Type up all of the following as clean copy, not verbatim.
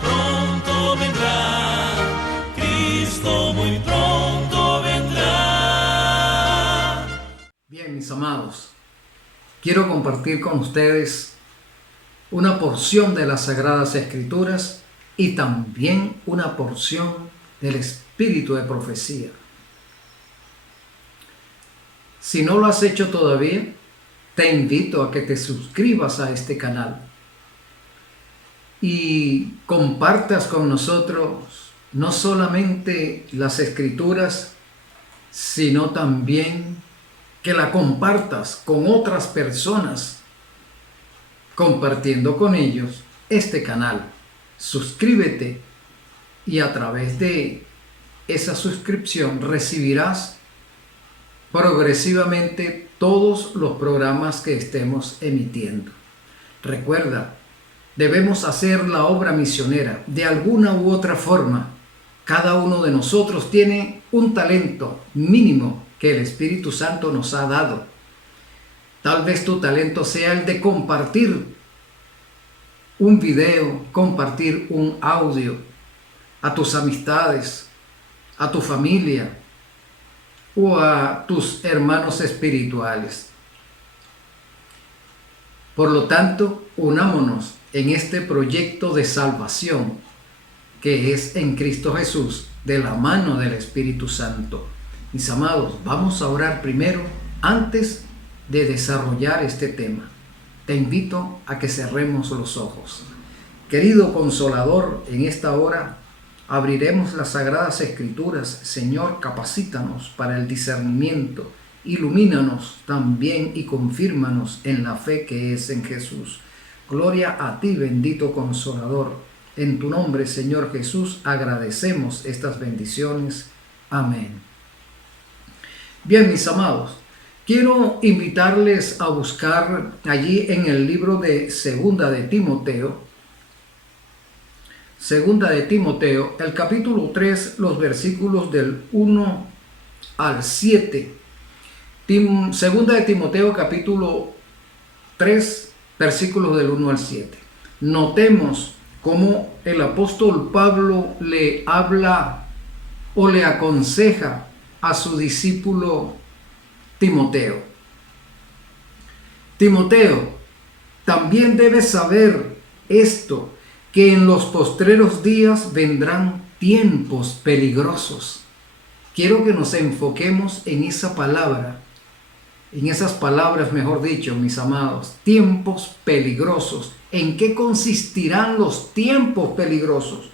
pronto vendrá, Cristo muy pronto vendrá. Bien, mis amados, quiero compartir con ustedes una porción de las Sagradas Escrituras y también una porción del Espíritu de Profecía. Si no lo has hecho todavía, te invito a que te suscribas a este canal y compartas con nosotros no solamente las Escrituras, sino también que la compartas con otras personas, compartiendo con ellos este canal. Suscríbete y a través de esa suscripción recibirás progresivamente todos los programas que estemos emitiendo. Recuerda, debemos hacer la obra misionera de alguna u otra forma. Cada uno de nosotros tiene un talento mínimo que el Espíritu Santo nos ha dado. Tal vez tu talento sea el de compartir un video, compartir un audio a tus amistades, a tu familia o a tus hermanos espirituales. Por lo tanto, unámonos en este proyecto de salvación que es en Cristo Jesús, de la mano del Espíritu Santo. Mis amados, vamos a orar primero antes de desarrollar este tema. Te invito a que cerremos los ojos. Querido Consolador, en esta hora abriremos las Sagradas Escrituras. Señor, capacítanos para el discernimiento, ilumínanos también y confírmanos en la fe que es en Jesús. Gloria a ti, bendito Consolador. En tu nombre, Señor Jesús, agradecemos estas bendiciones. Amén. Bien, mis amados, quiero invitarles a buscar allí en el libro de Segunda de Timoteo, el capítulo 3, los versículos del 1 al 7. Segunda de Timoteo, capítulo 3, versículos del 1 al 7. Notemos cómo el apóstol Pablo le habla o le aconseja a su discípulo Timoteo. Timoteo, también debes saber esto, que en los postreros días vendrán tiempos peligrosos. Quiero que nos enfoquemos en esa palabra, en esas palabras, mejor dicho, mis amados, tiempos peligrosos. ¿En qué consistirán los tiempos peligrosos?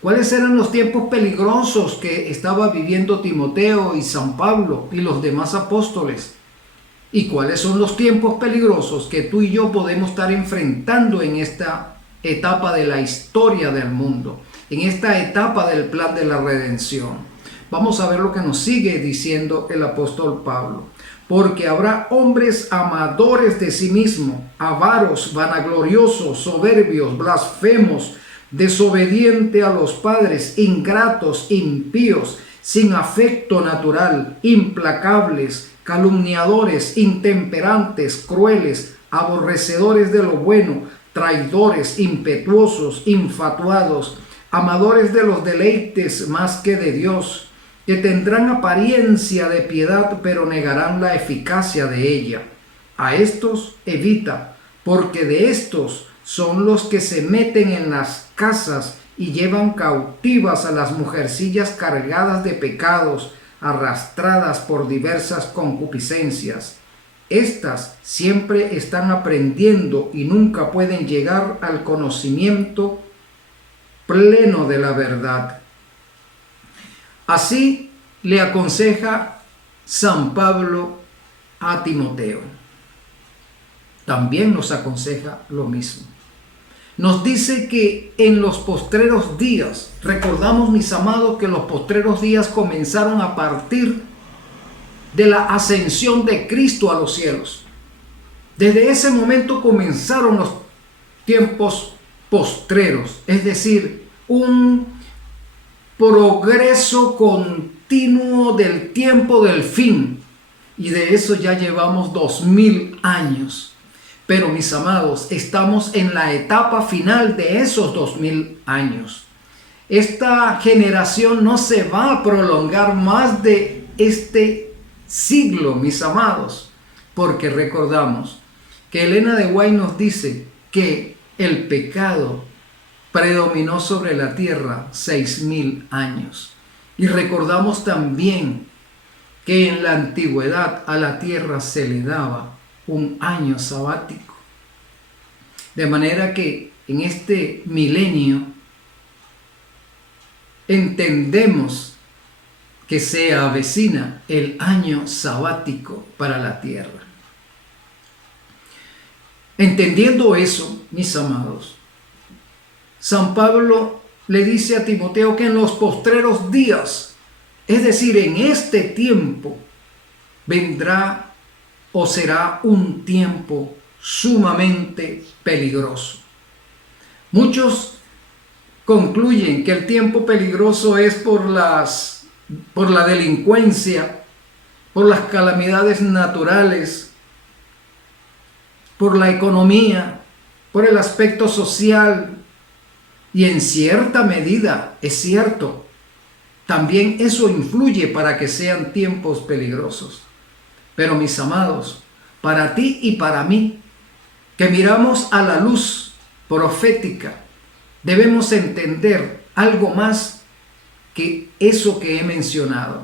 ¿Cuáles eran los tiempos peligrosos que estaba viviendo Timoteo y San Pablo y los demás apóstoles? ¿Y cuáles son los tiempos peligrosos que tú y yo podemos estar enfrentando en esta etapa de la historia del mundo, en esta etapa del plan de la redención? Vamos a ver lo que nos sigue diciendo el apóstol Pablo. Porque habrá hombres amadores de sí mismos, avaros, vanagloriosos, soberbios, blasfemos, desobedientes a los padres, ingratos, impíos, sin afecto natural, implacables, calumniadores, intemperantes, crueles, aborrecedores de lo bueno, traidores, impetuosos, infatuados, amadores de los deleites más que de Dios, que tendrán apariencia de piedad, pero negarán la eficacia de ella. A estos evita, porque de estos son los que se meten en las casas y llevan cautivas a las mujercillas cargadas de pecados, arrastradas por diversas concupiscencias. Estas siempre están aprendiendo y nunca pueden llegar al conocimiento pleno de la verdad. Así le aconseja San Pablo a Timoteo. También nos aconseja lo mismo. Nos dice que en los postreros días, recordamos, mis amados, que los postreros días comenzaron a partir de la ascensión de Cristo a los cielos. Desde ese momento comenzaron los tiempos postreros, es decir, un progreso continuo del tiempo del fin, y de eso ya llevamos 2000 años. Pero mis amados, estamos en la etapa final de esos 2000 años. Esta generación no se va a prolongar más de este siglo, mis amados, porque recordamos que Elena de White nos dice que el pecado predominó sobre la tierra 6000 años. Y recordamos también que en la antigüedad a la tierra se le daba un año sabático. De manera que en este milenio entendemos que se avecina el año sabático para la tierra. Entendiendo eso, mis amados, San Pablo le dice a Timoteo que en los postreros días, es decir, en este tiempo, vendrá o será un tiempo sumamente peligroso. Muchos concluyen que el tiempo peligroso es por la delincuencia, por las calamidades naturales, por la economía, por el aspecto social, y en cierta medida es cierto, también eso influye para que sean tiempos peligrosos. Pero mis amados, para ti y para mí, que miramos a la luz profética, debemos entender algo más que eso que he mencionado.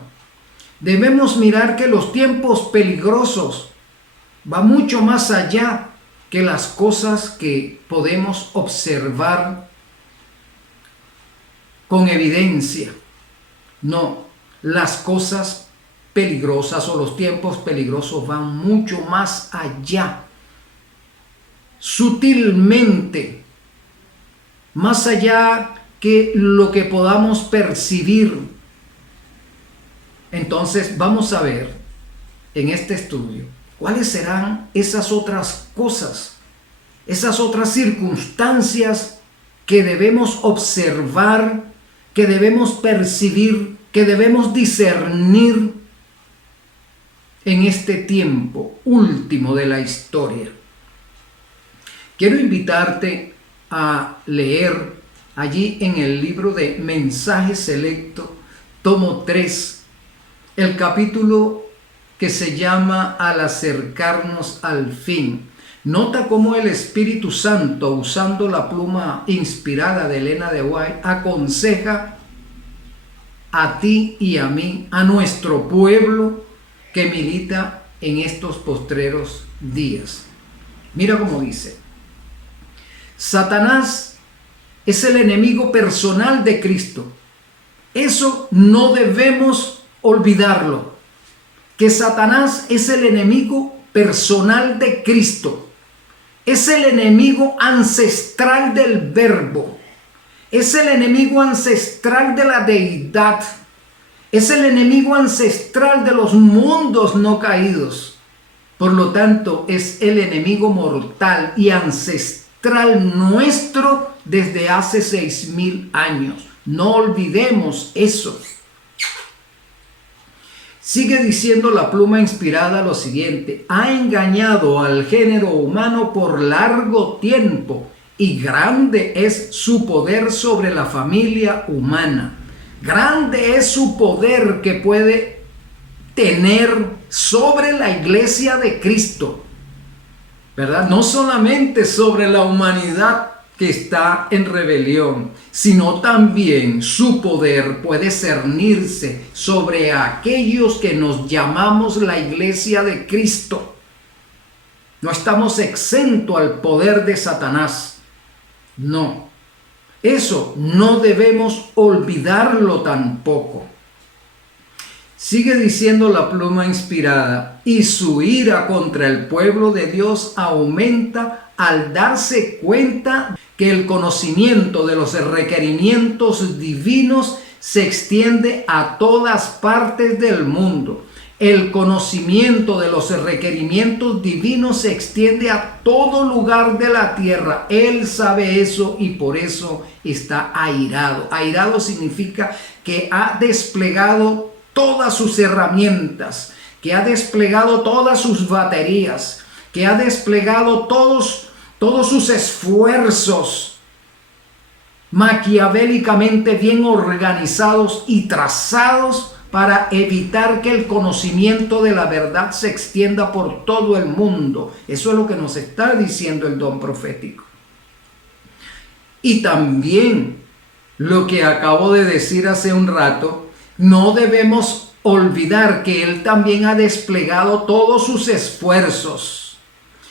Debemos mirar que los tiempos peligrosos van mucho más allá que las cosas que podemos observar con evidencia. No, las cosas peligrosas o los tiempos peligrosos van mucho más allá, sutilmente, más allá que lo que podamos percibir. Entonces vamos a ver en este estudio cuáles serán esas otras cosas, esas otras circunstancias que debemos observar, que debemos percibir, que debemos discernir en este tiempo último de la historia. Quiero invitarte a leer allí en el libro de Mensaje Selecto, tomo 3, el capítulo que se llama Al acercarnos al fin. Nota cómo el Espíritu Santo, usando la pluma inspirada de Elena de White, aconseja a ti y a mí, a nuestro pueblo que milita en estos postreros días. Mira cómo dice: Satanás es el enemigo personal de Cristo. Eso no debemos olvidarlo, que Satanás es el enemigo personal de Cristo. Es el enemigo ancestral del Verbo. Es el enemigo ancestral de la deidad. Es el enemigo ancestral de los mundos no caídos. Por lo tanto, es el enemigo mortal y ancestral nuestro desde hace 6000 años. No olvidemos eso. Sigue diciendo la pluma inspirada lo siguiente: ha engañado al género humano por largo tiempo y grande es su poder sobre la familia humana. Grande es su poder que puede tener sobre la iglesia de Cristo, ¿verdad? No solamente sobre la humanidad que está en rebelión, sino también su poder puede cernirse sobre aquellos que nos llamamos la iglesia de Cristo. No estamos exentos al poder de Satanás. No, eso no debemos olvidarlo tampoco. Sigue diciendo la pluma inspirada: y su ira contra el pueblo de Dios aumenta al darse cuenta que el conocimiento de los requerimientos divinos se extiende a todas partes del mundo. El conocimiento de los requerimientos divinos se extiende a todo lugar de la tierra. Él sabe eso y por eso está airado. Airado significa que ha desplegado todas sus herramientas, que ha desplegado todas sus baterías, que ha desplegado todos sus esfuerzos maquiavélicamente bien organizados y trazados para evitar que el conocimiento de la verdad se extienda por todo el mundo. Eso es lo que nos está diciendo el don profético. Y también lo que acabo de decir hace un rato, no debemos olvidar que Él también ha desplegado todos sus esfuerzos,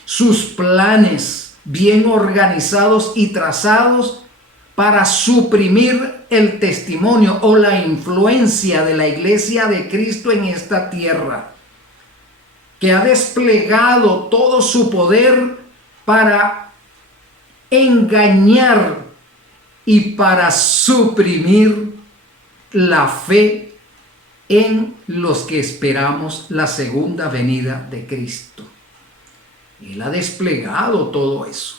sus planes bien organizados y trazados para suprimir el testimonio o la influencia de la Iglesia de Cristo en esta tierra, que ha desplegado todo su poder para engañar y para suprimir la fe en los que esperamos la segunda venida de Cristo. Él ha desplegado todo eso.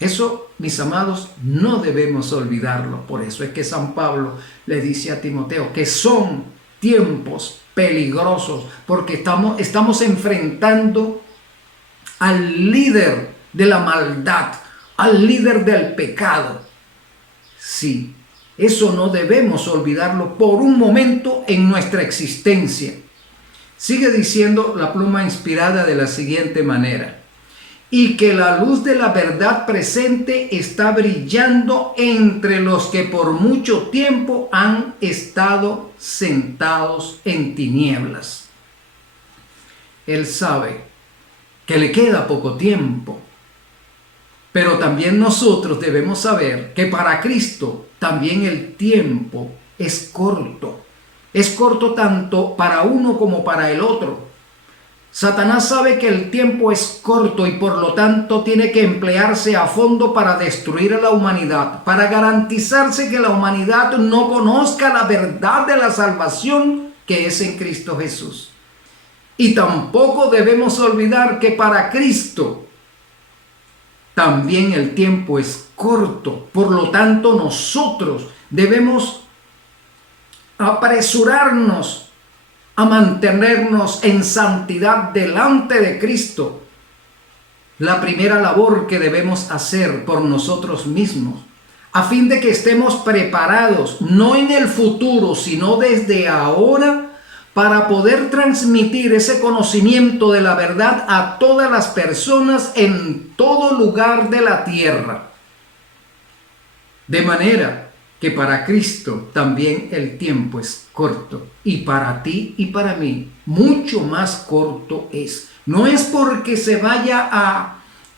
Eso, mis amados, no debemos olvidarlo. Por eso es que San Pablo le dice a Timoteo que son tiempos peligrosos, porque estamos enfrentando al líder de la maldad, al líder del pecado. Sí, eso no debemos olvidarlo por un momento en nuestra existencia. Sigue diciendo la pluma inspirada de la siguiente manera: y que la luz de la verdad presente está brillando entre los que por mucho tiempo han estado sentados en tinieblas. Él sabe que le queda poco tiempo, pero también nosotros debemos saber que para Cristo también el tiempo es corto. Es corto tanto para uno como para el otro. Satanás sabe que el tiempo es corto y por lo tanto tiene que emplearse a fondo para destruir a la humanidad, para garantizarse que la humanidad no conozca la verdad de la salvación que es en Cristo Jesús. Y tampoco debemos olvidar que para Cristo también el tiempo es corto. Por lo tanto, nosotros debemos apresurarnos a mantenernos en santidad delante de Cristo. La primera labor que debemos hacer por nosotros mismos, a fin de que estemos preparados, no en el futuro, sino desde ahora, para poder transmitir ese conocimiento de la verdad a todas las personas en todo lugar de la tierra. De manera que para Cristo también el tiempo es corto, y para ti y para mí mucho más corto es. No es porque se vaya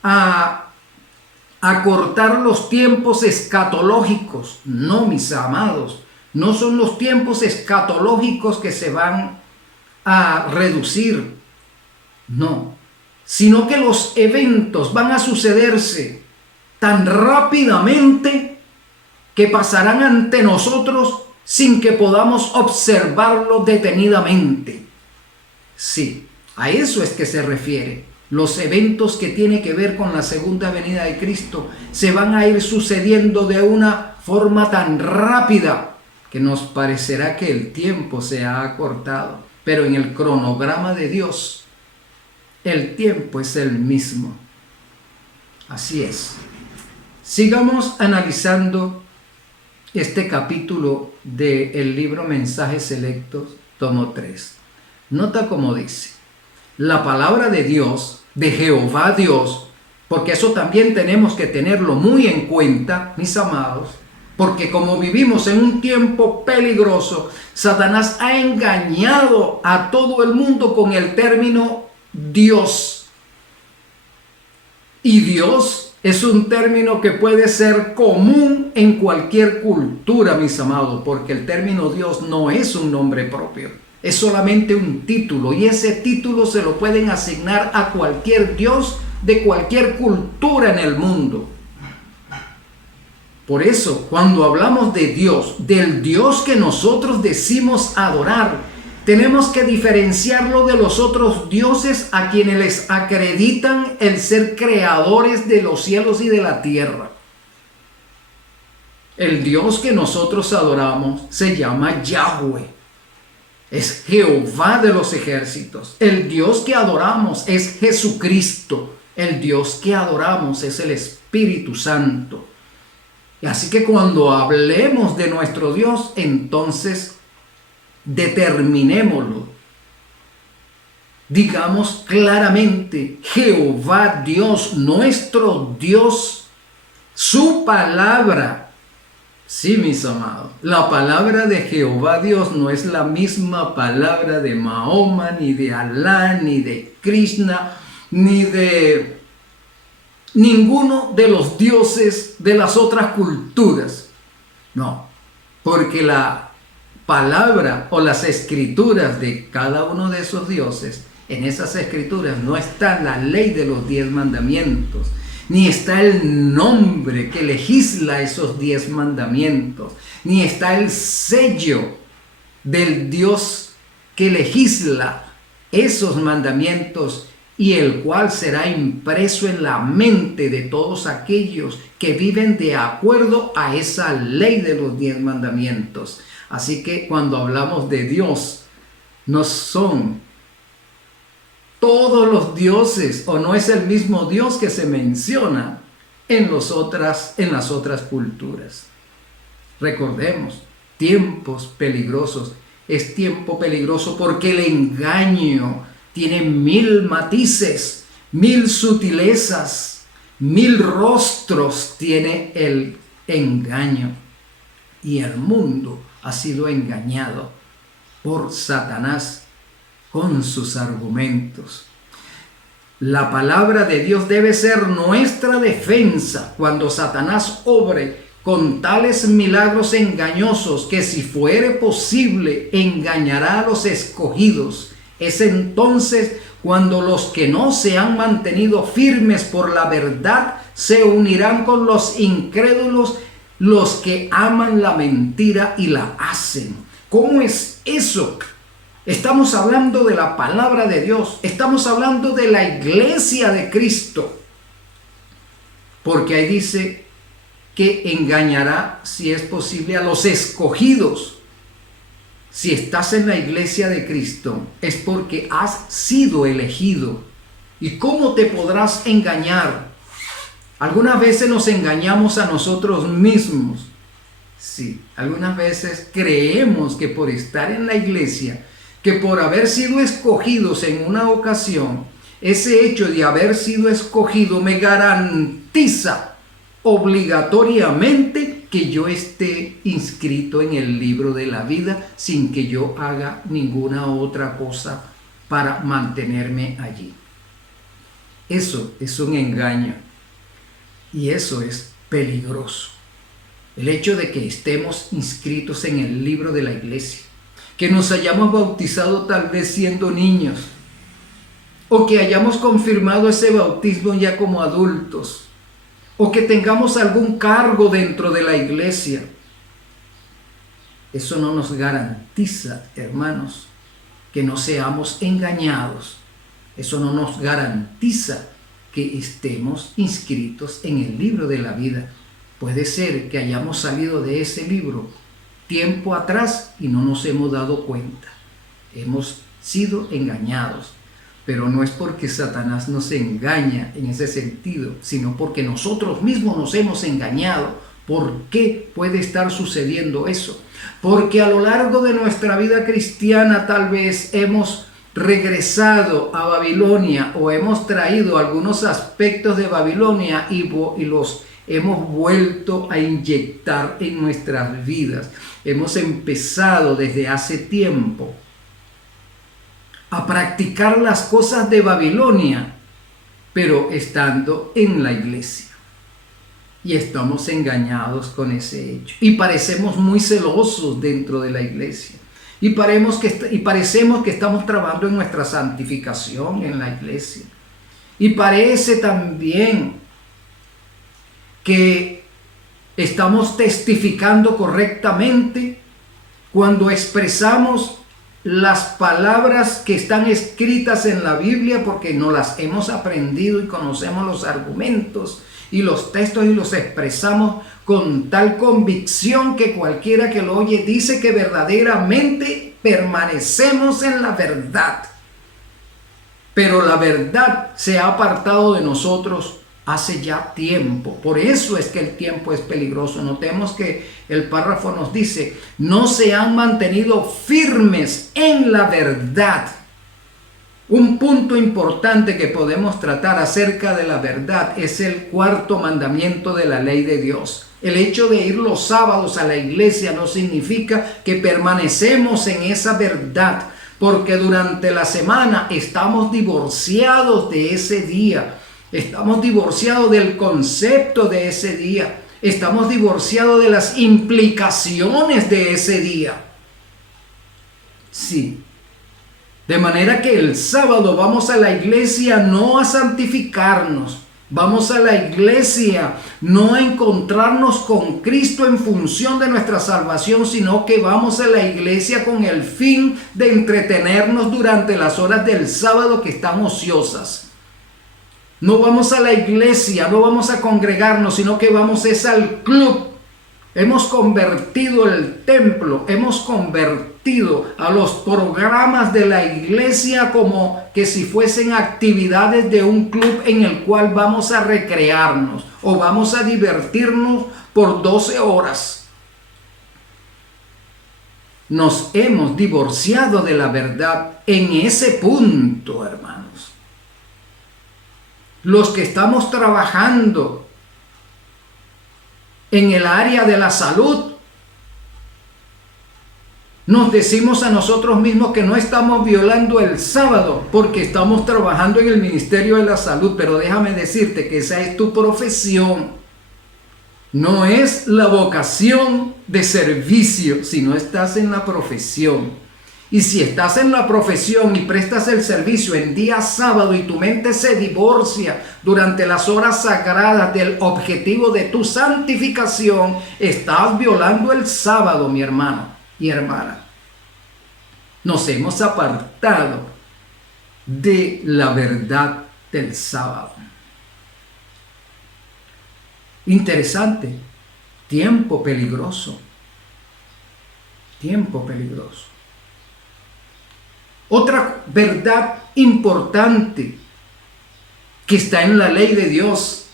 a cortar los tiempos escatológicos, no, mis amados, no son los tiempos escatológicos que se van a reducir, no, sino que los eventos van a sucederse tan rápidamente que pasarán ante nosotros sin que podamos observarlo detenidamente. Sí, a eso es que se refiere. Los eventos que tienen que ver con la segunda venida de Cristo se van a ir sucediendo de una forma tan rápida que nos parecerá que el tiempo se ha acortado. Pero en el cronograma de Dios, el tiempo es el mismo. Así es. Sigamos analizando este capítulo del libro Mensajes Selectos, tomo 3. Nota cómo dice: la palabra de Dios, de Jehová Dios, porque eso también tenemos que tenerlo muy en cuenta, mis amados, porque como vivimos en un tiempo peligroso, Satanás ha engañado a todo el mundo con el término Dios. Y Dios es un término que puede ser común en cualquier cultura, mis amados, porque el término Dios no es un nombre propio, es solamente un título, y ese título se lo pueden asignar a cualquier Dios de cualquier cultura en el mundo. Por eso, cuando hablamos de Dios, del Dios que nosotros decimos adorar, tenemos que diferenciarlo de los otros dioses a quienes les acreditan el ser creadores de los cielos y de la tierra. El Dios que nosotros adoramos se llama Yahweh. es Jehová de los ejércitos. El Dios que adoramos es Jesucristo. El Dios que adoramos es el Espíritu Santo. Y así que cuando hablemos de nuestro Dios, entonces determinémoslo. Digamos claramente, Jehová Dios, nuestro Dios, su palabra. Sí, mis amados, la palabra de Jehová Dios no es la misma palabra de Mahoma, ni de Alá, ni de Krishna, ni de ninguno de los dioses de las otras culturas. No, porque la palabra o las escrituras de cada uno de esos dioses, en esas escrituras no está la ley de los 10 mandamientos, ni está el nombre que legisla esos 10 mandamientos, ni está el sello del Dios que legisla esos mandamientos y el cual será impreso en la mente de todos aquellos que viven de acuerdo a esa ley de los 10 mandamientos. Así que cuando hablamos de Dios, no son todos los dioses, o no es el mismo Dios que se menciona en las otras culturas. Recordemos, tiempos peligrosos. Es tiempo peligroso porque el engaño tiene 1000 matices, 1000 sutilezas, 1000 rostros tiene el engaño. Y el mundo ha sido engañado por Satanás con sus argumentos. La palabra de Dios debe ser nuestra defensa cuando Satanás obre con tales milagros engañosos que, si fuere posible, engañará a los escogidos. Es entonces cuando los que no se han mantenido firmes por la verdad se unirán con los incrédulos, los que aman la mentira y la hacen. ¿Cómo es eso? Estamos hablando de la palabra de Dios, estamos hablando de la iglesia de Cristo, porque ahí dice que engañará, si es posible, a los escogidos. Si estás en la iglesia de Cristo, es porque has sido elegido. ¿Y cómo te podrás engañar? Algunas veces nos engañamos a nosotros mismos. Sí, algunas veces creemos que por estar en la iglesia, que por haber sido escogidos en una ocasión, ese hecho de haber sido escogido me garantiza obligatoriamente que yo esté inscrito en el libro de la vida sin que yo haga ninguna otra cosa para mantenerme allí. Eso es un engaño y eso es peligroso. El hecho de que estemos inscritos en el libro de la iglesia, que nos hayamos bautizado tal vez siendo niños, o que hayamos confirmado ese bautismo ya como adultos, o que tengamos algún cargo dentro de la iglesia, eso no nos garantiza, hermanos, que no seamos engañados. Eso no nos garantiza que estemos inscritos en el libro de la vida. Puede ser que hayamos salido de ese libro tiempo atrás y no nos hemos dado cuenta. Hemos sido engañados, pero no es porque Satanás nos engaña en ese sentido, sino porque nosotros mismos nos hemos engañado. ¿Por qué puede estar sucediendo eso? Porque a lo largo de nuestra vida cristiana tal vez hemos regresado a Babilonia o hemos traído algunos aspectos de Babilonia y los hemos vuelto a inyectar en nuestras vidas. Hemos empezado desde hace tiempo a practicar las cosas de Babilonia, pero estando en la iglesia. Y estamos engañados con ese hecho. Y parecemos muy celosos dentro de la iglesia. Y parecemos que estamos trabajando en nuestra santificación en la iglesia. Y parece también que estamos testificando correctamente cuando expresamos las palabras que están escritas en la Biblia, porque no las hemos aprendido y conocemos los argumentos y los textos y los expresamos con tal convicción que cualquiera que lo oye dice que verdaderamente permanecemos en la verdad. Pero la verdad se ha apartado de nosotros hace ya tiempo. Por eso es que el tiempo es peligroso. Notemos que el párrafo nos dice, no se han mantenido firmes en la verdad. Un punto importante que podemos tratar acerca de la verdad es el cuarto mandamiento de la ley de Dios. El hecho de ir los sábados a la iglesia no significa que permanecemos en esa verdad, porque durante la semana estamos divorciados de ese día. Estamos divorciados del concepto de ese día. Estamos divorciados de las implicaciones de ese día. Sí. De manera que el sábado vamos a la iglesia no a santificarnos. Vamos a la iglesia no a encontrarnos con Cristo en función de nuestra salvación, sino que vamos a la iglesia con el fin de entretenernos durante las horas del sábado que están ociosas. No vamos a la iglesia, no vamos a congregarnos, sino que vamos al club. Hemos convertido el templo, hemos convertido a los programas de la iglesia como que si fuesen actividades de un club en el cual vamos a recrearnos o vamos a divertirnos por 12 horas. Nos hemos divorciado de la verdad en ese punto, hermanos. Los que estamos trabajando en el área de la salud, nos decimos a nosotros mismos que no estamos violando el sábado porque estamos trabajando en el Ministerio de la Salud, pero déjame decirte que esa es tu profesión. No es la vocación de servicio si no estás en la profesión. Y si estás en la profesión y prestas el servicio en día sábado y tu mente se divorcia durante las horas sagradas del objetivo de tu santificación, estás violando el sábado, mi hermano y hermana. Nos hemos apartado de la verdad del sábado. Interesante. Tiempo peligroso. Tiempo peligroso. Otra verdad importante que está en la ley de Dios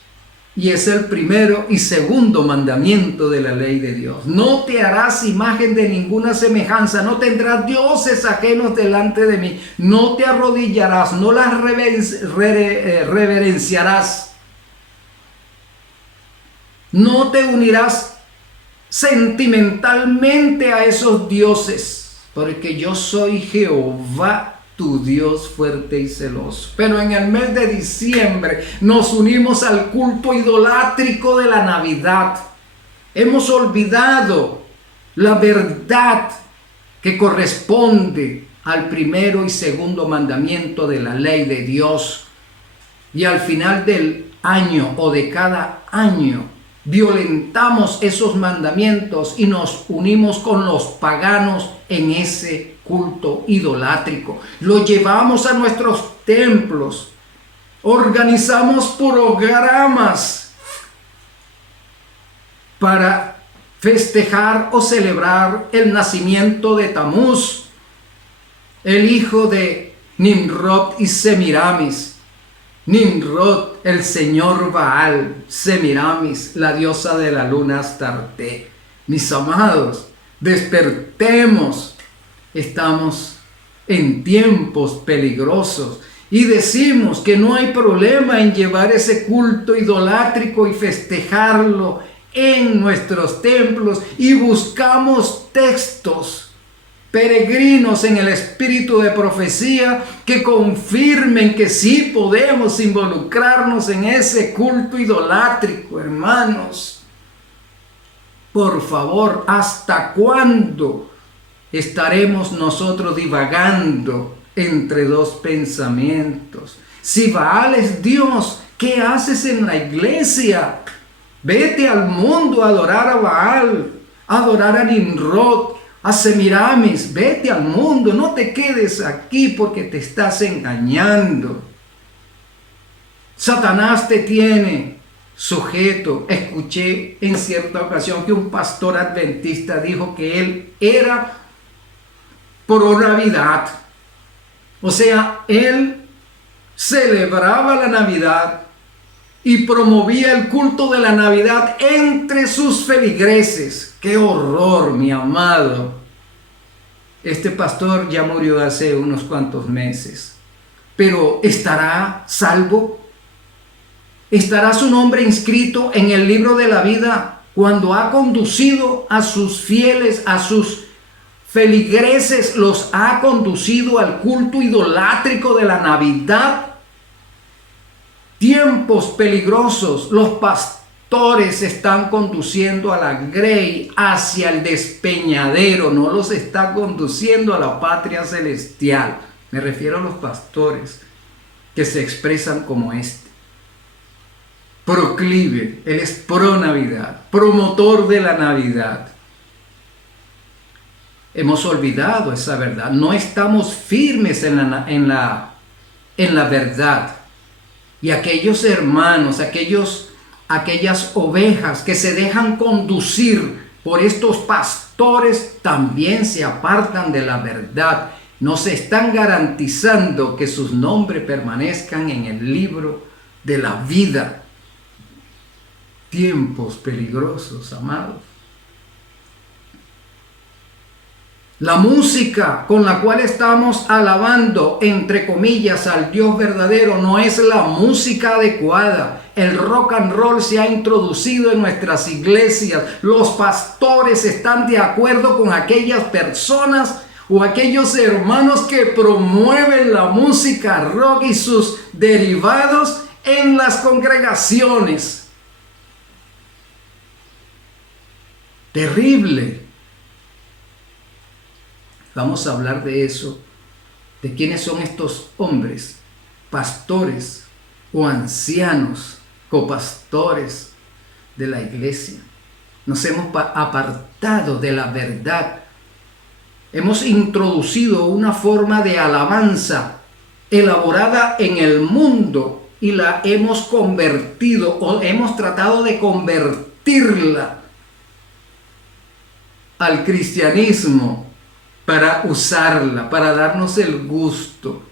y es el primero y segundo mandamiento de la ley de Dios. No te harás imagen de ninguna semejanza, no tendrás dioses ajenos delante de mí, no te arrodillarás, no las reverenciarás, no te unirás sentimentalmente a esos dioses. Porque yo soy Jehová, tu Dios fuerte y celoso. Pero en el mes de diciembre nos unimos al culto idolátrico de la Navidad. Hemos olvidado la verdad que corresponde al primero y segundo mandamiento de la ley de Dios. Y al final del año o de cada año violentamos esos mandamientos y nos unimos con los paganos en ese culto idolátrico. Lo llevamos a nuestros templos, organizamos programas para festejar o celebrar el nacimiento de Tamuz, el hijo de Nimrod y Semiramis. Nimrod, el señor Baal, Semiramis, la diosa de la luna Astarte. Mis amados, despertemos. Estamos en tiempos peligrosos y decimos que no hay problema en llevar ese culto idolátrico y festejarlo en nuestros templos y buscamos textos peregrinos en el espíritu de profecía que confirmen que sí podemos involucrarnos en ese culto idolátrico, hermanos. Por favor, ¿hasta cuándo estaremos nosotros divagando entre dos pensamientos? Si Baal es Dios, ¿qué haces en la iglesia? Vete al mundo a adorar a Baal, a adorar a Nimrod, a Semiramis. Vete al mundo, no te quedes aquí porque te estás engañando. Satanás te tiene sujeto. Escuché en cierta ocasión que un pastor adventista dijo que él era pro Navidad. O sea, él celebraba la Navidad y promovía el culto de la Navidad entre sus feligreses. ¡Qué horror, mi amado! Este pastor ya murió hace unos cuantos meses, pero ¿estará salvo? ¿Estará su nombre inscrito en el libro de la vida cuando ha conducido a sus fieles, a sus feligreses, los ha conducido al culto idolátrico de la Navidad? Tiempos peligrosos. Los pastores están conduciendo a la grey hacia el despeñadero, no los está conduciendo a la patria celestial. Me refiero a los pastores que se expresan como este. Proclive, él es pro Navidad, promotor de la Navidad. Hemos olvidado esa verdad, no estamos firmes en la verdad. Y aquellos hermanos, aquellas ovejas que se dejan conducir por estos pastores también se apartan de la verdad. No se están garantizando que sus nombres permanezcan en el libro de la vida. Tiempos peligrosos, amados. La música con la cual estamos alabando, entre comillas, al Dios verdadero, no es la música adecuada. El rock and roll se ha introducido en nuestras iglesias. Los pastores están de acuerdo con aquellas personas o aquellos hermanos que promueven la música rock y sus derivados en las congregaciones. Terrible. Vamos a hablar de eso, de quiénes son estos hombres, pastores o ancianos, copastores de la iglesia. Nos hemos apartado de la verdad. Hemos introducido una forma de alabanza elaborada en el mundo y la hemos convertido o hemos tratado de convertirla al cristianismo para usarla, para darnos el gusto.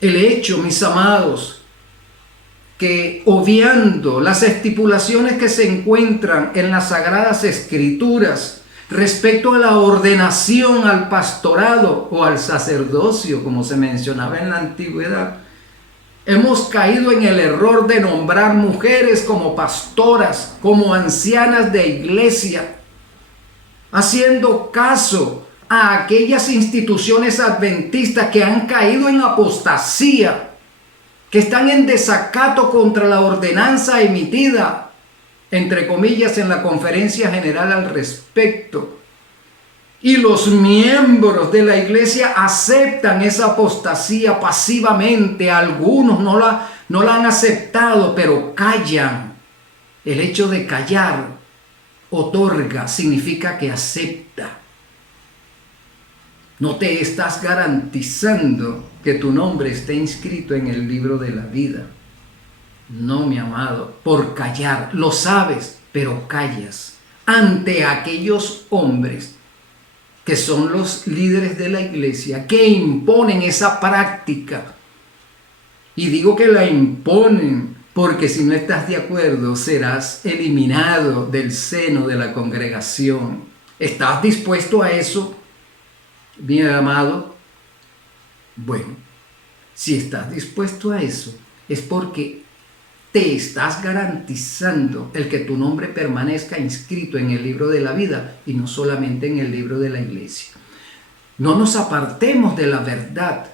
El hecho, mis amados, que obviando las estipulaciones que se encuentran en las Sagradas Escrituras respecto a la ordenación al pastorado o al sacerdocio, como se mencionaba en la antigüedad, hemos caído en el error de nombrar mujeres como pastoras, como ancianas de iglesia, haciendo caso a aquellas instituciones adventistas que han caído en apostasía, que están en desacato contra la ordenanza emitida, entre comillas, en la conferencia general al respecto. Y los miembros de la iglesia aceptan esa apostasía pasivamente. Algunos no la han aceptado, pero callan. El hecho de callar otorga, significa que acepta. No te estás garantizando que tu nombre esté inscrito en el libro de la vida. No, mi amado, por callar. Lo sabes, pero callas ante aquellos hombres que son los líderes de la iglesia, que imponen esa práctica. Y digo que la imponen porque si no estás de acuerdo, serás eliminado del seno de la congregación. ¿Estás dispuesto a eso, mi amado? Bueno, si estás dispuesto a eso, es porque te estás garantizando el que tu nombre permanezca inscrito en el libro de la vida y no solamente en el libro de la iglesia. No nos apartemos de la verdad.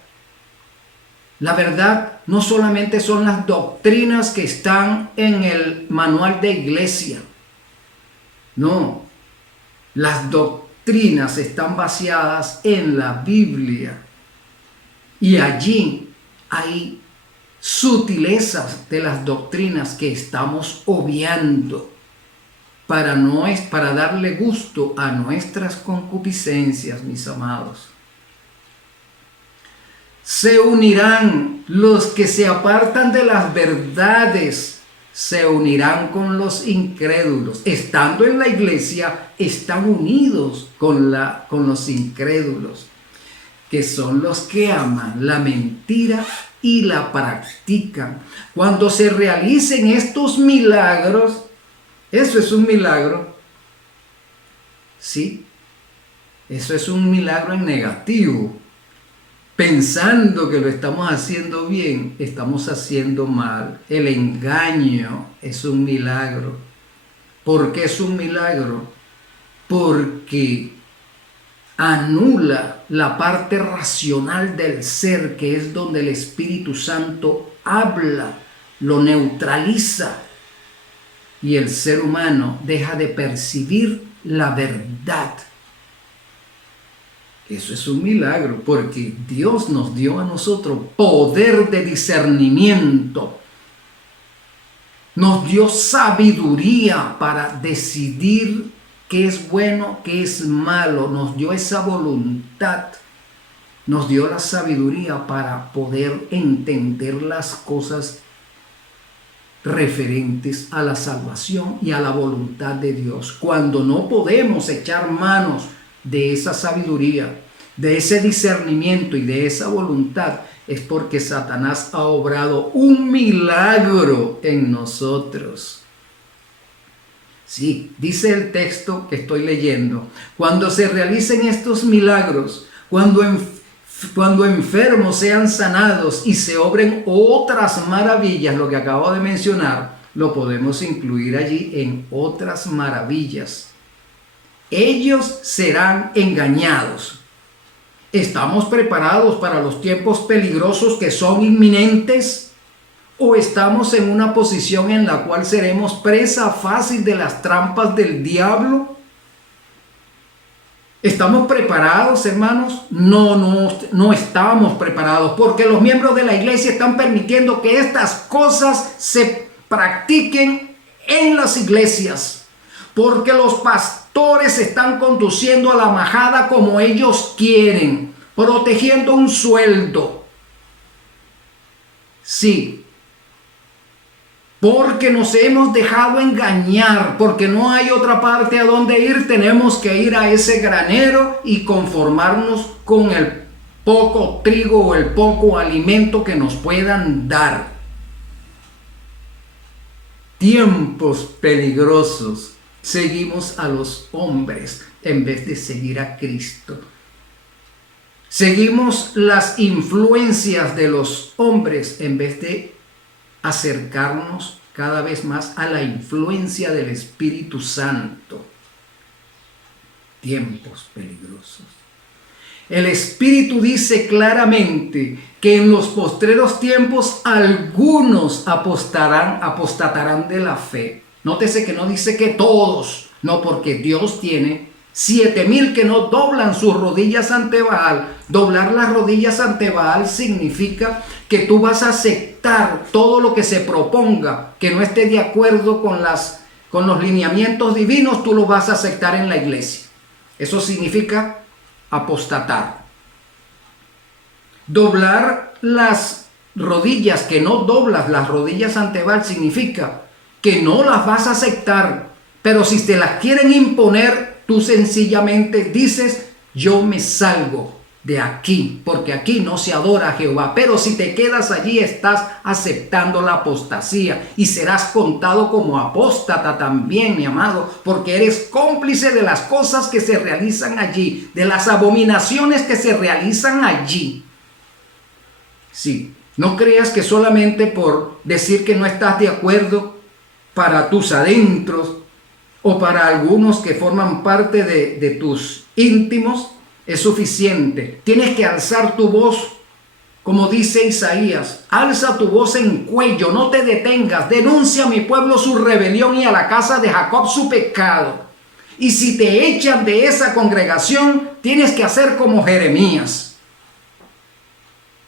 La verdad no solamente son las doctrinas que están en el manual de iglesia. No, las doctrinas están basadas en la Biblia y allí hay sutilezas de las doctrinas que estamos obviando para darle gusto a nuestras concupiscencias, mis amados. Se unirán los que se apartan de las verdades se unirán con los incrédulos. Estando en la iglesia, están unidos con los incrédulos, que son los que aman la mentira y la practican. Cuando se realicen estos milagros, eso es un milagro, ¿sí? Eso es un milagro en negativo. Pensando que lo estamos haciendo bien, estamos haciendo mal. El engaño es un milagro. ¿Por qué es un milagro? Porque anula la parte racional del ser, que es donde el Espíritu Santo habla, lo neutraliza, y el ser humano deja de percibir la verdad. Eso es un milagro, porque Dios nos dio a nosotros poder de discernimiento. Nos dio sabiduría para decidir qué es bueno, qué es malo. Nos dio esa voluntad. Nos dio la sabiduría para poder entender las cosas referentes a la salvación y a la voluntad de Dios. Cuando no podemos echar manos de esa sabiduría, de ese discernimiento y de esa voluntad, es porque Satanás ha obrado un milagro en nosotros. Sí, dice el texto que estoy leyendo: cuando se realicen estos milagros, cuando enfermos sean sanados y se obren otras maravillas, lo que acabo de mencionar, lo podemos incluir allí en otras maravillas. Ellos serán engañados. ¿Estamos preparados para los tiempos peligrosos que son inminentes? ¿O estamos en una posición en la cual seremos presa fácil de las trampas del diablo? ¿Estamos preparados, hermanos? No estamos preparados, porque los miembros de la iglesia están permitiendo que estas cosas se practiquen en las iglesias, porque los pastores están conduciendo a la majada como ellos quieren, protegiendo un sueldo. Sí, porque nos hemos dejado engañar, porque no hay otra parte a donde ir. Tenemos que ir a ese granero y conformarnos con el poco trigo o el poco alimento que nos puedan dar. Tiempos peligrosos. Seguimos a los hombres en vez de seguir a Cristo. Seguimos las influencias de los hombres en vez de acercarnos cada vez más a la influencia del Espíritu Santo. Tiempos peligrosos. El Espíritu dice claramente que en los postreros tiempos algunos apostatarán de la fe. Nótese que no dice que todos, no, porque Dios tiene 7,000 que no doblan sus rodillas ante Baal. Doblar las rodillas ante Baal significa que tú vas a aceptar todo lo que se proponga, que no esté de acuerdo con los lineamientos divinos, tú lo vas a aceptar en la iglesia. Eso significa apostatar. Doblar las rodillas, que no doblas las rodillas ante Baal, significa que no las vas a aceptar, pero si te las quieren imponer, tú sencillamente dices: yo me salgo de aquí, porque aquí no se adora a Jehová. Pero si te quedas allí, estás aceptando la apostasía y serás contado como apóstata también, mi amado, porque eres cómplice de las cosas que se realizan allí, de las abominaciones que se realizan allí. Sí, no creas que solamente por decir que no estás de acuerdo para tus adentros o para algunos que forman parte de tus íntimos es suficiente. Tienes que alzar tu voz, como dice Isaías: alza tu voz en cuello, no te detengas, denuncia a mi pueblo su rebelión y a la casa de Jacob su pecado. Y si te echan de esa congregación, tienes que hacer como Jeremías.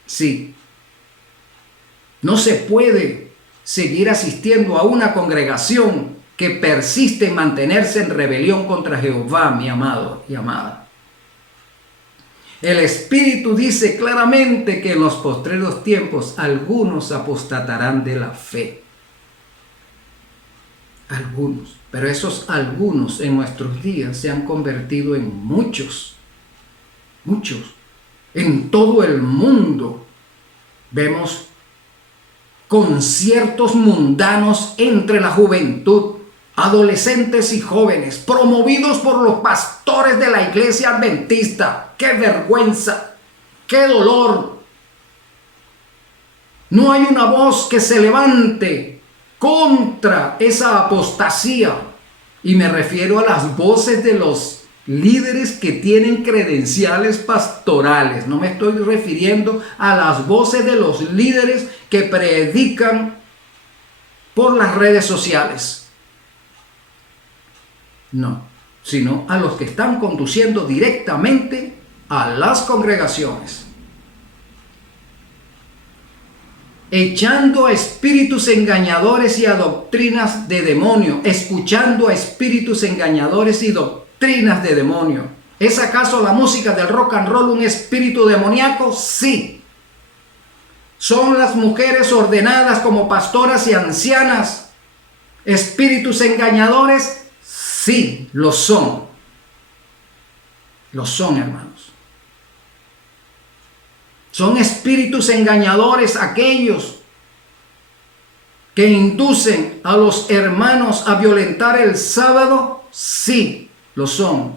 Sí, no se puede seguir asistiendo a una congregación que persiste en mantenerse en rebelión contra Jehová, mi amado y amada. El Espíritu dice claramente que en los postreros tiempos algunos apostatarán de la fe. Algunos, pero esos algunos en nuestros días se han convertido en muchos, muchos. En todo el mundo vemos conciertos mundanos entre la juventud, adolescentes y jóvenes, promovidos por los pastores de la iglesia adventista. ¡Qué vergüenza! ¡Qué dolor! No hay una voz que se levante contra esa apostasía. Y me refiero a las voces de los líderes que tienen credenciales pastorales. No me estoy refiriendo a las voces de los líderes que predican por las redes sociales. No, sino a los que están conduciendo directamente a las congregaciones, echando a espíritus engañadores y a doctrinas de demonio, escuchando a espíritus engañadores y doctrinas de demonio. ¿Es acaso la música del rock and roll un espíritu demoníaco? Sí. ¿Son las mujeres ordenadas como pastoras y ancianas espíritus engañadores? Sí, lo son. Lo son, hermanos. ¿Son espíritus engañadores aquellos que inducen a los hermanos a violentar el sábado? Sí, lo son.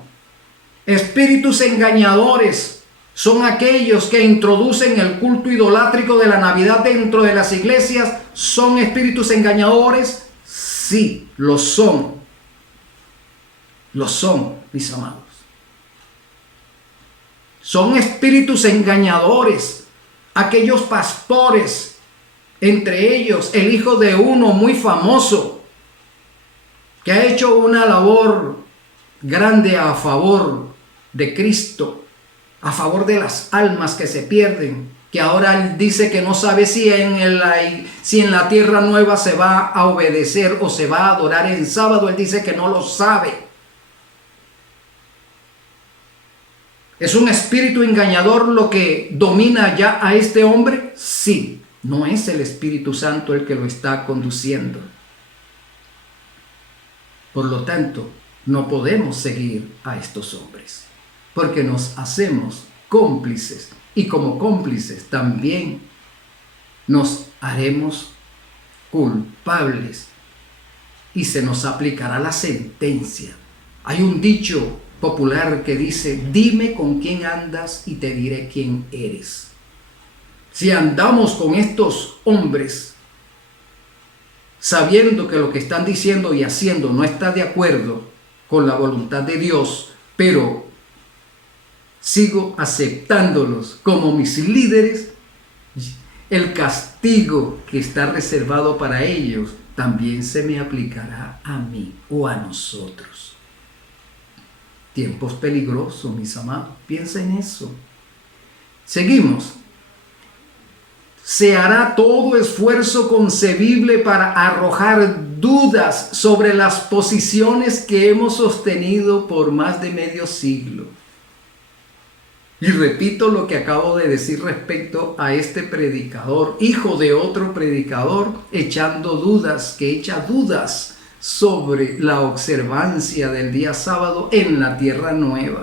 Espíritus engañadores son aquellos que introducen el culto idolátrico de la Navidad dentro de las iglesias. ¿Son espíritus engañadores? Sí, lo son. Lo son, mis amados. Son espíritus engañadores aquellos pastores, entre ellos el hijo de uno muy famoso, que ha hecho una labor grande a favor de Cristo, a favor de las almas que se pierden, que ahora él dice que no sabe si en la tierra nueva se va a obedecer o se va a adorar en sábado. Él dice que no lo sabe. ¿Es un espíritu engañador lo que domina ya a este hombre? Sí, no es el Espíritu Santo el que lo está conduciendo. Por lo tanto, no podemos seguir a estos hombres, porque nos hacemos cómplices, y como cómplices también nos haremos culpables y se nos aplicará la sentencia. Hay un dicho popular que dice: dime con quién andas y te diré quién eres. Si andamos con estos hombres sabiendo que lo que están diciendo y haciendo no está de acuerdo con la voluntad de Dios, pero sigo aceptándolos como mis líderes, el castigo que está reservado para ellos también se me aplicará a mí o a nosotros. Tiempos peligrosos, mis amados. Piensa en eso. Seguimos. Se hará todo esfuerzo concebible para arrojar dudas sobre las posiciones que hemos sostenido por más de medio siglo. Y repito lo que acabo de decir respecto a este predicador, hijo de otro predicador, echando dudas, que echa dudas sobre la observancia del día sábado en la tierra nueva.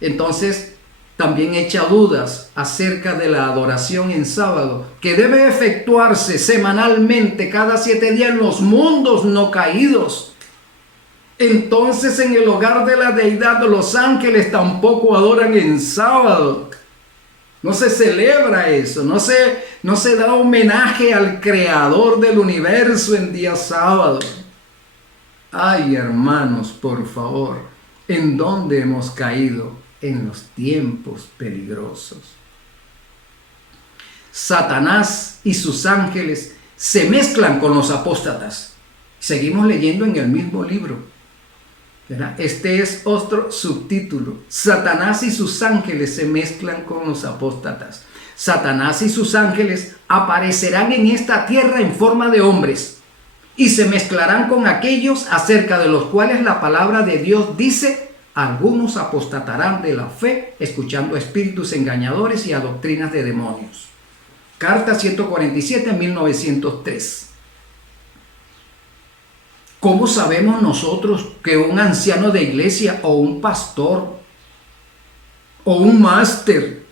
Entonces, también echa dudas acerca de la adoración en sábado, que debe efectuarse semanalmente cada 7 días en los mundos no caídos. Entonces, en el hogar de la deidad, los ángeles tampoco adoran en sábado. No se celebra eso, no se da homenaje al creador del universo en día sábado. Ay, hermanos, por favor, ¿en dónde hemos caído? En los tiempos peligrosos. Satanás y sus ángeles se mezclan con los apóstatas. Seguimos leyendo en el mismo libro, ¿verdad? Este es otro subtítulo. Satanás y sus ángeles se mezclan con los apóstatas. Satanás y sus ángeles aparecerán en esta tierra en forma de hombres y se mezclarán con aquellos acerca de los cuales la palabra de Dios dice: algunos apostatarán de la fe, escuchando a espíritus engañadores y a doctrinas de demonios. Carta 147, 1903. ¿Cómo sabemos nosotros que un anciano de iglesia o un pastor o un máster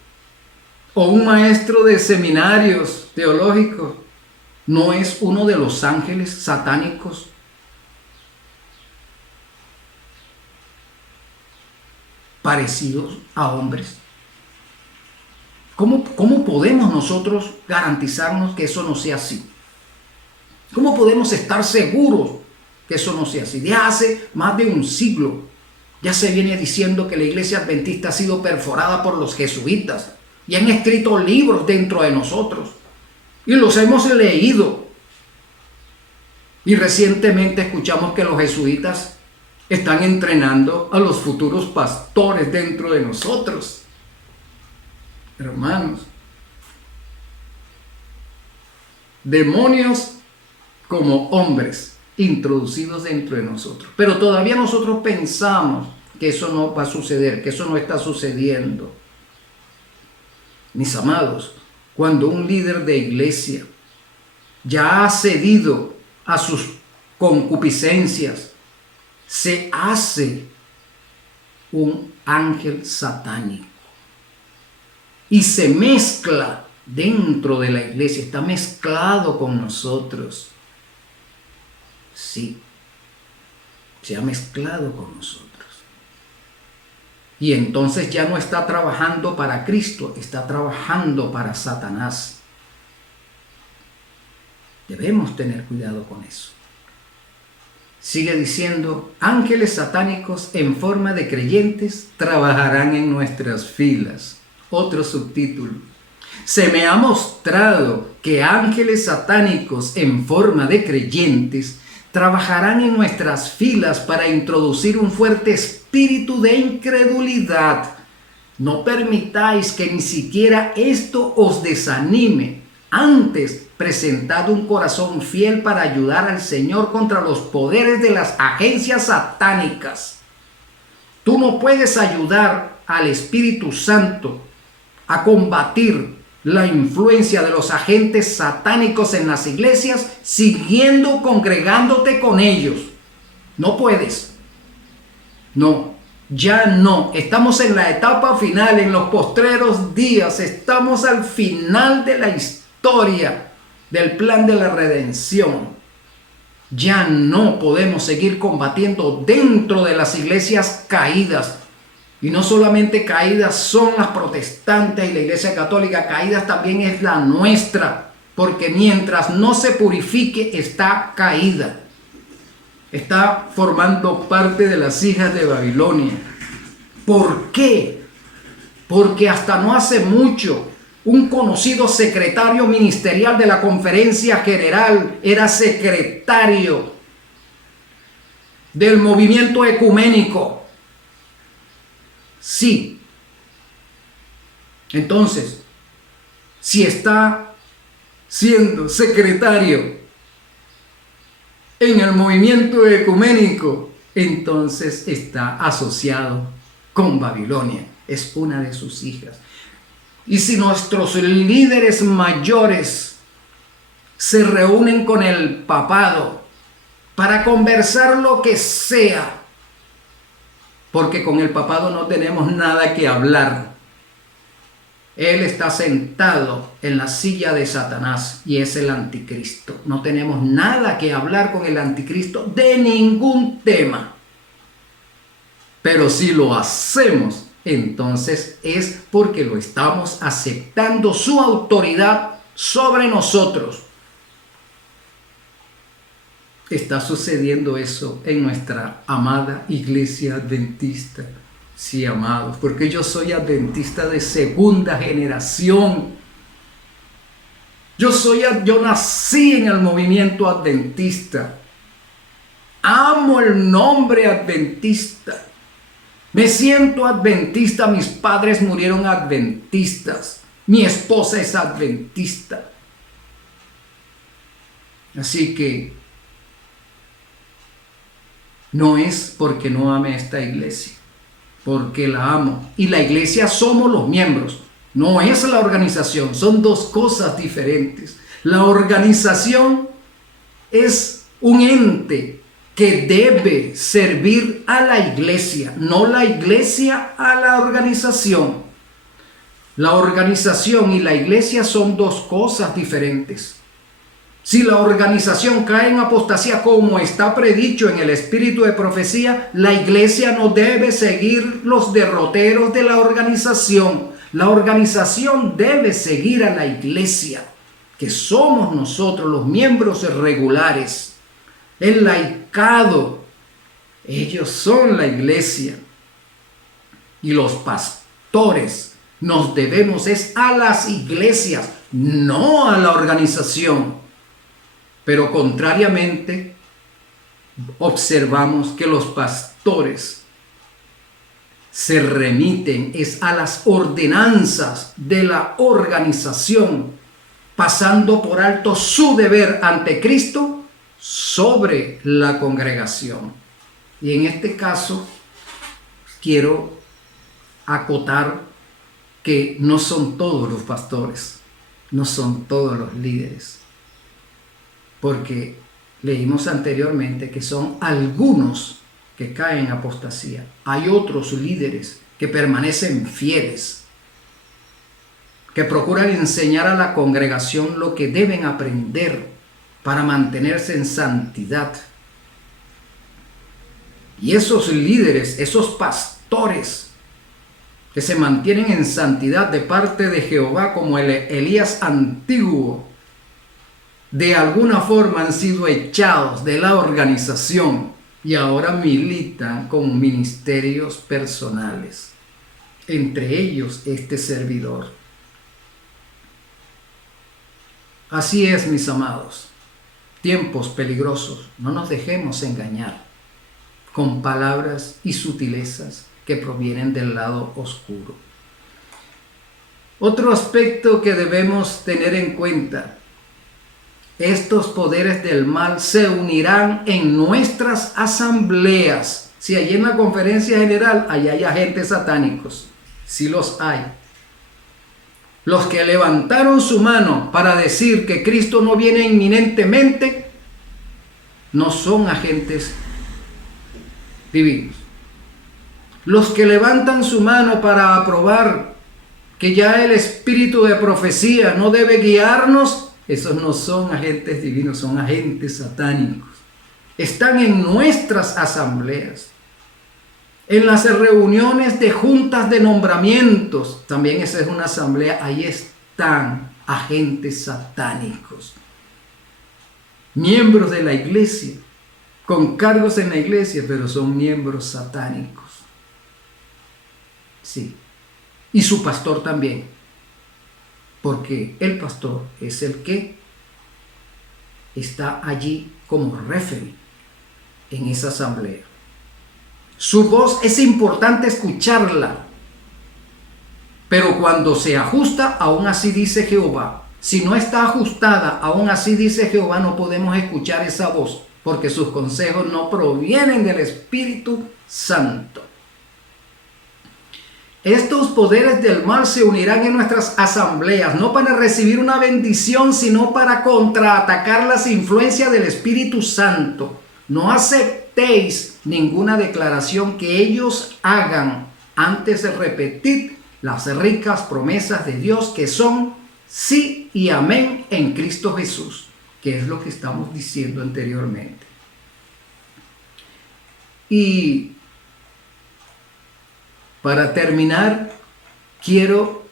o un maestro de seminarios teológicos no es uno de los ángeles satánicos? Parecidos a hombres. ¿Cómo podemos nosotros garantizarnos que eso no sea así? ¿Cómo podemos estar seguros que eso no sea así? Ya hace más de un siglo ya se viene diciendo que la iglesia adventista ha sido perforada por los jesuitas y han escrito libros dentro de nosotros y los hemos leído. Y recientemente escuchamos que los jesuitas están entrenando a los futuros pastores dentro de nosotros. Hermanos, demonios como hombres introducidos dentro de nosotros. Pero todavía nosotros pensamos que eso no va a suceder, que eso no está sucediendo. Mis amados, cuando un líder de iglesia ya ha cedido a sus concupiscencias, se hace un ángel satánico y se mezcla dentro de la iglesia, está mezclado con nosotros. Sí, se ha mezclado con nosotros. Y entonces ya no está trabajando para Cristo, está trabajando para Satanás. Debemos tener cuidado con eso. Sigue diciendo, ángeles satánicos en forma de creyentes trabajarán en nuestras filas. Otro subtítulo. Se me ha mostrado que ángeles satánicos en forma de creyentes trabajarán en nuestras filas para introducir un fuerte espíritu de incredulidad. No permitáis que ni siquiera esto os desanime. Antes, presentad un corazón fiel para ayudar al Señor contra los poderes de las agencias satánicas. Tú no puedes ayudar al Espíritu Santo a combatir la influencia de los agentes satánicos en las iglesias congregándote con ellos. No puedes. No, ya no. Estamos en la etapa final, en los postreros días. Estamos al final de la historia del plan de la redención. Ya no podemos seguir combatiendo dentro de las iglesias caídas. Y no solamente caídas son las protestantes y la iglesia católica, caídas también es la nuestra, porque mientras no se purifique está caída. Está formando parte de las hijas de Babilonia. ¿Por qué? Porque hasta no hace mucho un conocido secretario ministerial de la Conferencia General era secretario del movimiento ecuménico. Sí. Entonces, si está siendo secretario en el movimiento ecuménico, entonces está asociado con Babilonia. Es una de sus hijas. Y si nuestros líderes mayores se reúnen con el papado para conversar lo que sea, porque con el papado no tenemos nada que hablar. Él está sentado en la silla de Satanás y es el anticristo. No tenemos nada que hablar con el anticristo de ningún tema. Pero si lo hacemos, entonces es porque lo estamos aceptando su autoridad sobre nosotros. Está sucediendo eso en nuestra amada iglesia adventista. Sí, amados, porque yo soy adventista de segunda generación. Yo nací en el movimiento adventista. Amo el nombre adventista. Me siento adventista. Mis padres murieron adventistas. Mi esposa es adventista. Así que no es porque no ame esta iglesia, porque la amo. Y la iglesia somos los miembros, no es la organización. Son dos cosas diferentes. La organización es un ente que debe servir a la iglesia, no la iglesia a la organización. La organización y la iglesia son dos cosas diferentes. Si la organización cae en apostasía, como está predicho en el espíritu de profecía, la iglesia no debe seguir los derroteros de la organización. La organización debe seguir a la iglesia, que somos nosotros los miembros regulares. El laicado, ellos son la iglesia. Y los pastores nos debemos es a las iglesias, no a la organización. Pero contrariamente, observamos que los pastores se remiten es a las ordenanzas de la organización, pasando por alto su deber ante Cristo sobre la congregación. Y en este caso, quiero acotar que no son todos los pastores, no son todos los líderes, porque leímos anteriormente que son algunos que caen en apostasía. Hay otros líderes que permanecen fieles, que procuran enseñar a la congregación lo que deben aprender para mantenerse en santidad. Y esos líderes, esos pastores que se mantienen en santidad de parte de Jehová, como el Elías antiguo, de alguna forma han sido echados de la organización y ahora militan con ministerios personales, entre ellos este servidor. Así es, mis amados, tiempos peligrosos, no nos dejemos engañar con palabras y sutilezas que provienen del lado oscuro. Otro aspecto que debemos tener en cuenta: estos poderes del mal se unirán en nuestras asambleas. Si allí en la conferencia general hay agentes satánicos, sí los hay. Los que levantaron su mano para decir que Cristo no viene inminentemente, no son agentes divinos. Los que levantan su mano para aprobar que ya el espíritu de profecía no debe guiarnos, esos no son agentes divinos, son agentes satánicos. Están en nuestras asambleas, en las reuniones de juntas de nombramientos. También esa es una asamblea, ahí están agentes satánicos. Miembros de la iglesia, con cargos en la iglesia, pero son miembros satánicos. Sí, y su pastor también, porque el pastor es el que está allí como referee en esa asamblea. Su voz es importante escucharla, pero cuando se ajusta, aún así dice Jehová. Si no está ajustada, aún así dice Jehová, no podemos escuchar esa voz, porque sus consejos no provienen del Espíritu Santo. Estos poderes del mal se unirán en nuestras asambleas, no para recibir una bendición, sino para contraatacar las influencias del Espíritu Santo. No aceptéis ninguna declaración que ellos hagan antes de repetir las ricas promesas de Dios, que son sí y amén en Cristo Jesús, que es lo que estamos diciendo anteriormente. Y para terminar, quiero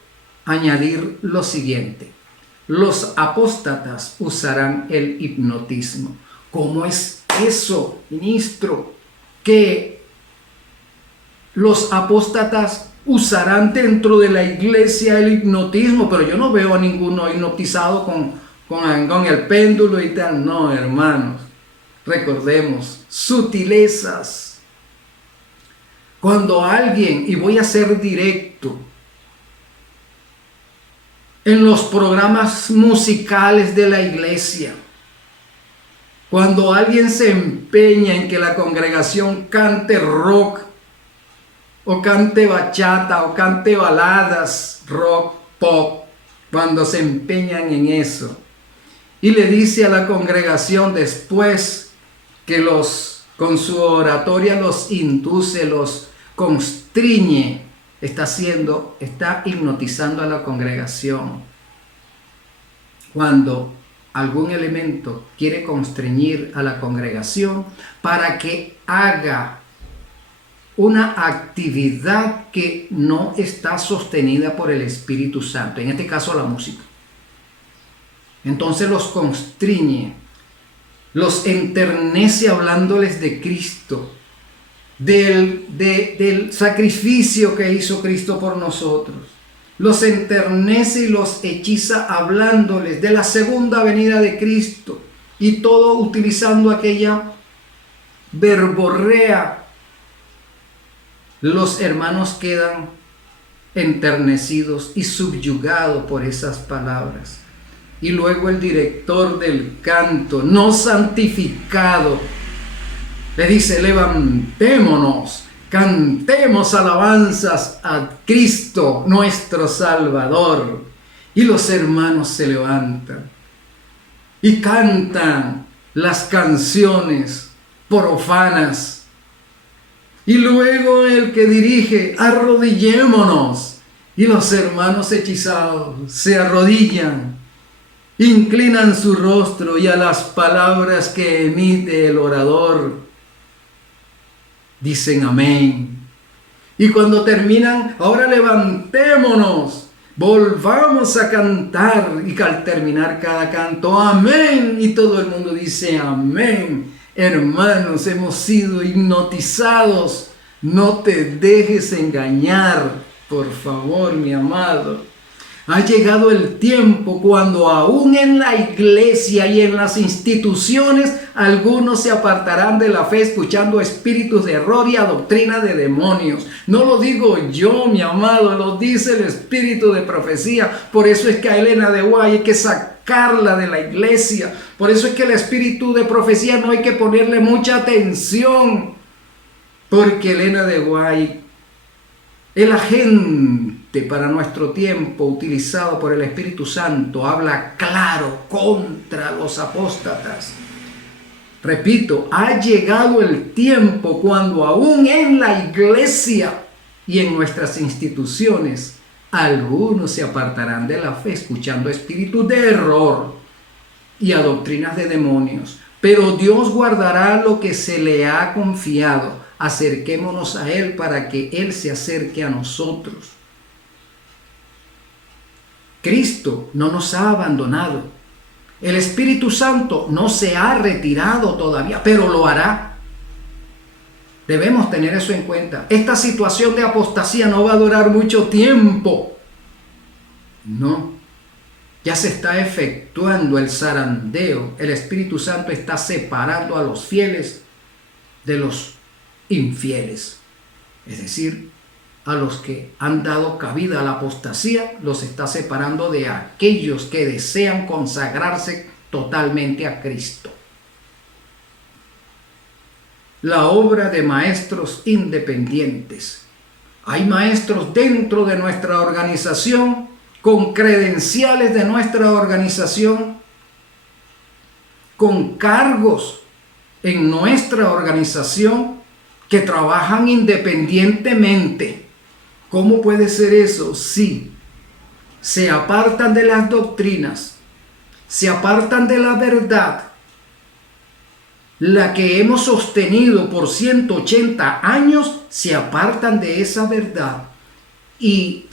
añadir lo siguiente: los apóstatas usarán el hipnotismo. ¿Cómo es eso, ministro? Que los apóstatas usarán dentro de la iglesia el hipnotismo, pero yo no veo a ninguno hipnotizado con el péndulo y tal. No, hermanos, recordemos, sutilezas. Cuando alguien, y voy a ser directo, en los programas musicales de la iglesia, cuando alguien se empeña en que la congregación cante rock, o cante bachata, o cante baladas, rock, pop, cuando se empeñan en eso, y le dice a la congregación después que los con su oratoria los induce, los constriñe, está hipnotizando a la congregación. Cuando algún elemento quiere constreñir a la congregación para que haga una actividad que no está sostenida por el Espíritu Santo, en este caso la música. Entonces los constriñe, los enternece hablándoles de Cristo, del sacrificio que hizo Cristo por nosotros. Los enternece y los hechiza hablándoles de la segunda venida de Cristo, y todo utilizando aquella verborrea. Los hermanos quedan enternecidos y subyugados por esas palabras. Y luego el director del canto, no santificado, le dice: levantémonos, cantemos alabanzas a Cristo, nuestro Salvador. Y los hermanos se levantan y cantan las canciones profanas. Y luego el que dirige: arrodillémonos. Y los hermanos hechizados se arrodillan, inclinan su rostro, y a las palabras que emite el orador dicen amén. Y cuando terminan: ahora levantémonos, volvamos a cantar. Y al terminar cada canto: amén. Y todo el mundo dice amén. Hermanos, hemos sido hipnotizados. No te dejes engañar, por favor, mi amado. Ha llegado el tiempo cuando aún en la iglesia y en las instituciones algunos se apartarán de la fe escuchando espíritus de error y a doctrina de demonios. No lo digo yo, mi amado, lo dice el espíritu de profecía. Por eso es que a Elena de White hay que sacarla de la iglesia. Por eso es que el espíritu de profecía no hay que ponerle mucha atención. Porque Elena de White, el agente para nuestro tiempo utilizado por el Espíritu Santo, habla claro contra los apóstatas. Repito, ha llegado el tiempo cuando aún en la iglesia y en nuestras instituciones algunos se apartarán de la fe escuchando espíritus de error y a doctrinas de demonios. Pero Dios guardará lo que se le ha confiado. Acerquémonos a Él para que Él se acerque a nosotros. Cristo no nos ha abandonado. El Espíritu Santo no se ha retirado todavía, pero lo hará. Debemos tener eso en cuenta. Esta situación de apostasía no va a durar mucho tiempo. No. Ya se está efectuando el zarandeo. El Espíritu Santo está separando a los fieles de los infieles, es decir, a los que han dado cabida a la apostasía, los está separando de aquellos que desean consagrarse totalmente a Cristo. La obra de maestros independientes. Hay maestros dentro de nuestra organización, con credenciales de nuestra organización, con cargos en nuestra organización, que trabajan independientemente. ¿Cómo puede ser eso? Sí, se apartan de las doctrinas, se apartan de la verdad, la que hemos sostenido por 180 años, se apartan de esa verdad e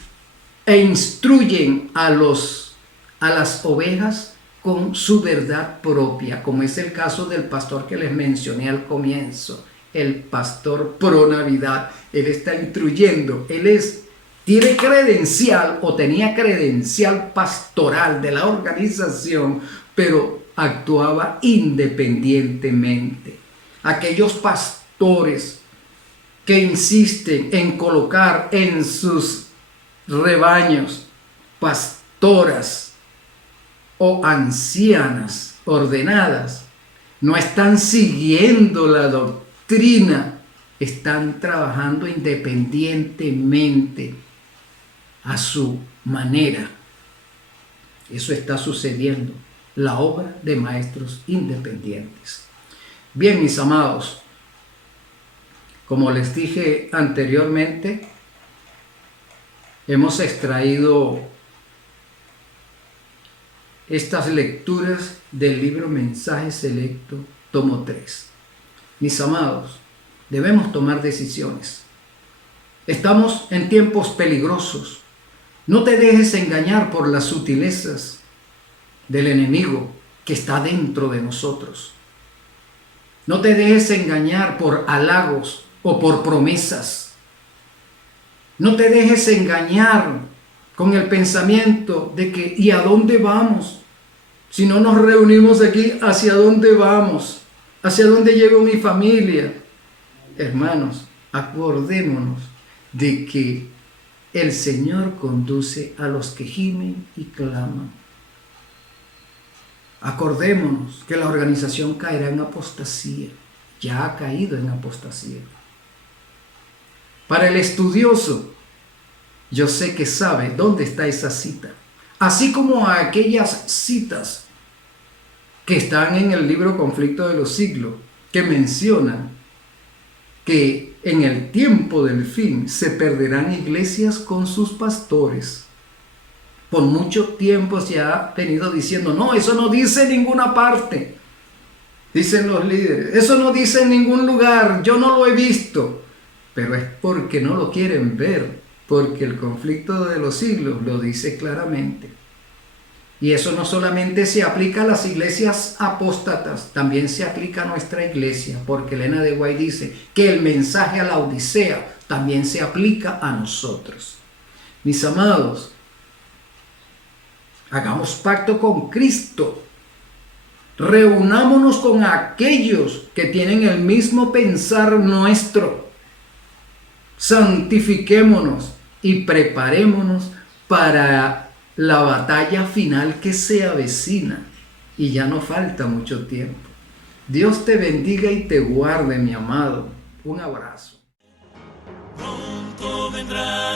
instruyen a las ovejas con su verdad propia, como es el caso del pastor que les mencioné al comienzo. El pastor pro Navidad, él está instruyendo, tiene credencial o tenía credencial pastoral de la organización, pero actuaba independientemente. Aquellos pastores que insisten en colocar en sus rebaños pastoras o ancianas ordenadas, no están siguiendo la doctrina. Están trabajando independientemente a su manera. Eso está sucediendo. La obra de maestros independientes. Bien, mis amados, Como les dije anteriormente, hemos extraído estas lecturas del libro Mensaje Selecto, tomo 3. Mis amados, debemos tomar decisiones. Estamos en tiempos peligrosos. No te dejes engañar por las sutilezas del enemigo que está dentro de nosotros. No te dejes engañar por halagos o por promesas. No te dejes engañar con el pensamiento de que ¿y a dónde vamos? Si no nos reunimos aquí, ¿hacia dónde vamos? ¿Hacia dónde llevo mi familia? Hermanos, acordémonos de que el Señor conduce a los que gimen y claman. Acordémonos que la organización caerá en apostasía. Ya ha caído en apostasía. Para el estudioso, yo sé que sabe dónde está esa cita. Así como aquellas citas que están en el libro Conflicto de los Siglos, que mencionan que en el tiempo del fin se perderán iglesias con sus pastores. Por mucho tiempo se ha venido diciendo, no, eso no dice en ninguna parte. Dicen los líderes, eso no dice en ningún lugar, yo no lo he visto. Pero es porque no lo quieren ver, porque el Conflicto de los Siglos lo dice claramente. Y eso no solamente se aplica a las iglesias apóstatas, también se aplica a nuestra iglesia, porque Elena de White dice que el mensaje a la Odisea también se aplica a nosotros. Mis amados, hagamos pacto con Cristo. Reunámonos con aquellos que tienen el mismo pensar nuestro. Santifiquémonos y preparémonos para la batalla final que se avecina. Y ya no falta mucho tiempo. Dios te bendiga y te guarde, mi amado. Un abrazo. Pronto vendrá